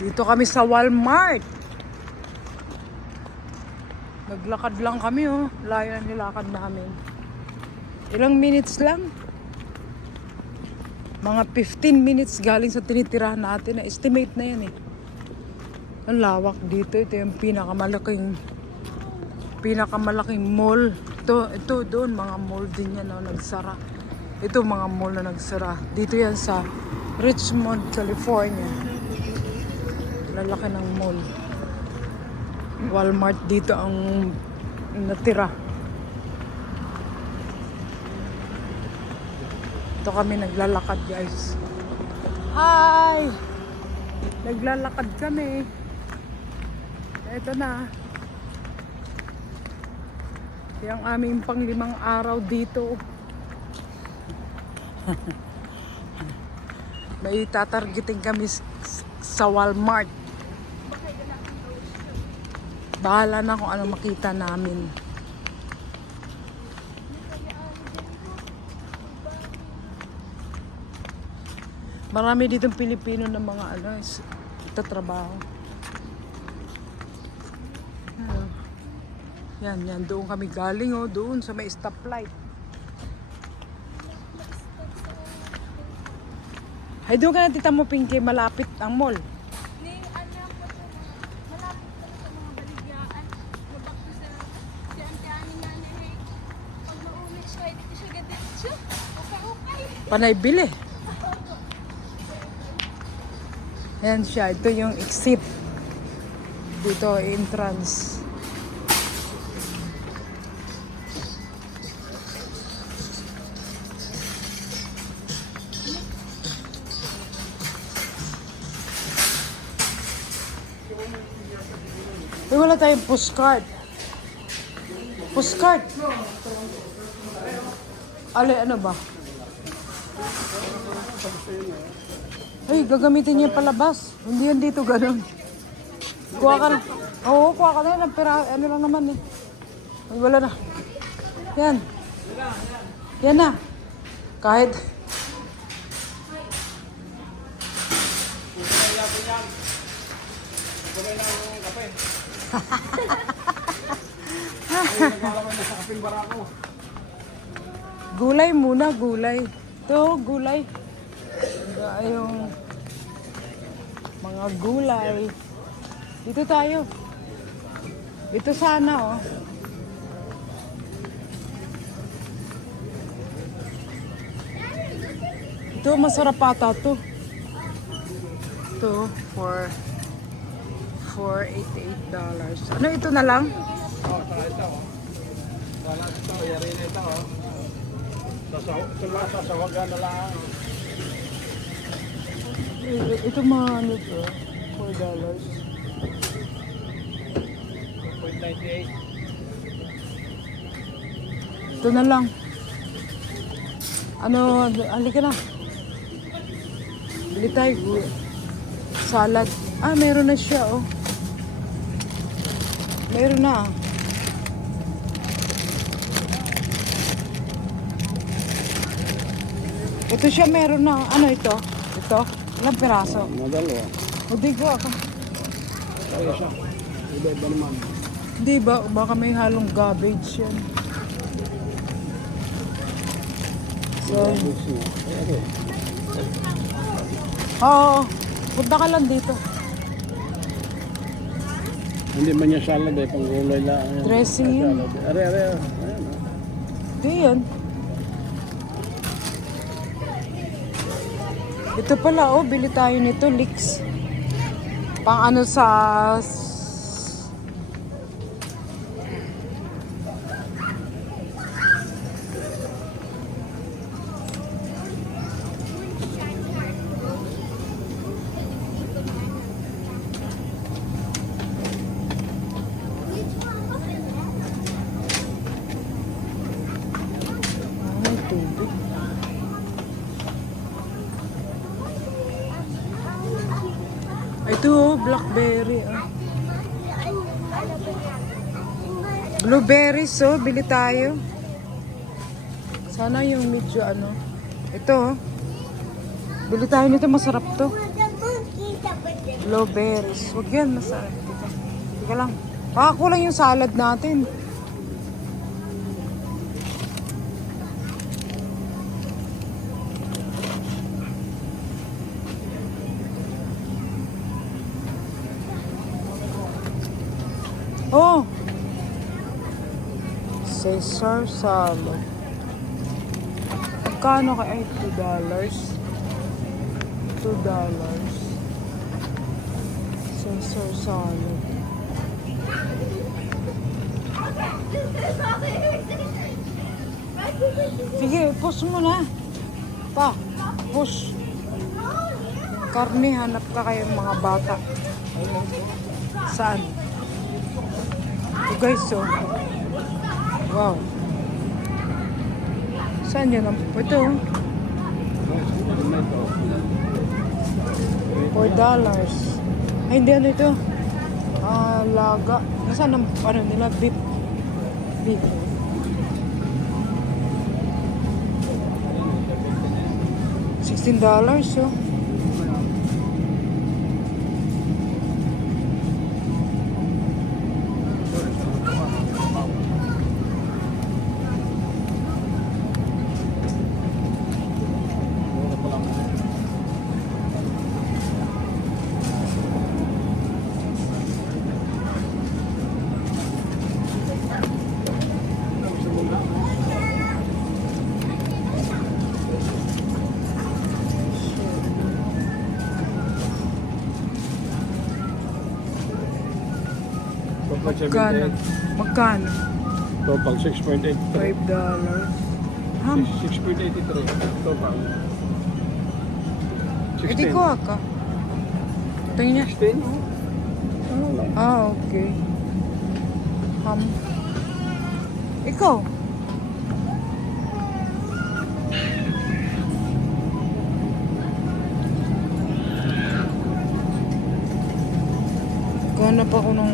Dito kami sa Walmart. Naglakad lang kami, oh. Layo na nilakad namin. Ilang minutes lang. Mga 15 minutes galing sa tinitirahan natin. Estimate na yan, eh. Ang lawak dito. Ito yung pinakamalaking mall. Ito doon, mga mall din yan, oh, nagsara. Ito mga mall na nagsara. Dito yan sa Richmond, California. Lalaki ng mall. Walmart dito ang natira. Ito kami naglalakad, guys. Hi! Naglalakad kami. Ito na. Yung aming pang-5 araw dito. May tatargeting kami sa Walmart. Bahala na kung ano makita namin. Marami ditong Pilipino na mga tatrabaho. Yan, doon kami galing, oh, doon sa may stoplight. Ay, doon ka na, tita mo, Pinky, malapit ang mall. Panay bili. Yan siya. Ito yung exit. Dito, entrance. Uy, wala tayong postcard. Postcard. Ano ba? Ay, gagamitin niya palabas. Hindi yan dito ganun. Kuha ka na. Oo, kuha ka na. Ano lang naman, eh. Ay, wala na. Yan. Yan na. Kahit. Gulay muna, gulay. Ito, gulay. Yung mga gulay. Dito tayo. Dito sana, oh. Ito, masarap ata to. Ito, for $88. Ano, ito na lang? Oh, saka ito. Wala ito, yari na ito, oh. Sasawagan na lang. Ito mga ano to, $4. 2.98. Ito na lang. Ano, halika na. Bili tayo. Salad. Ah, meron na siya, oh. Meron na. Ito siya, meron na. Ano ito? Ito? Ilang piraso? Madalo. Hindi ko ako. Kaya siya. Iba-iba naman. Hindi ba? Baka may halong garbage yan. So, oo. Punta ka lang dito. Hindi man niya salad eh, pang gulay lang. Dressing yun. Are. Ayan. Hindi yan. Ito pala, oh. Bili tayo nito, Leeks. Pang ano sa... Ay, tubig. Ito, oh, blackberry. Oh. Blueberries, oh. Bili tayo. Sana yung medyo ano. Ito, oh. Bili tayo nito. Masarap to. Blueberries. Huwag yan, masarap. Teka lang. Baka kulang yung salad natin. Oh! Caesar salad. Magkano ka? Ay, $2. $2. Caesar salad. Sige, push mo na. Pa, push. Karne, hanap ka kayong mga bata. Saan? Ito guys, oh. Wow. Saan yan? Ito, oh. $4. Ay, hindi, ano ito? Laga. Nasaan ang, ano nila? Beef. Beef. $16, oh. Magkano? Magkano? Total 6.83. $5. Ha? 6.83. Total. Hindi ko ka. Ito niya. 16? Ano lang? Ah, okay. Ikaw? Ganap ako ng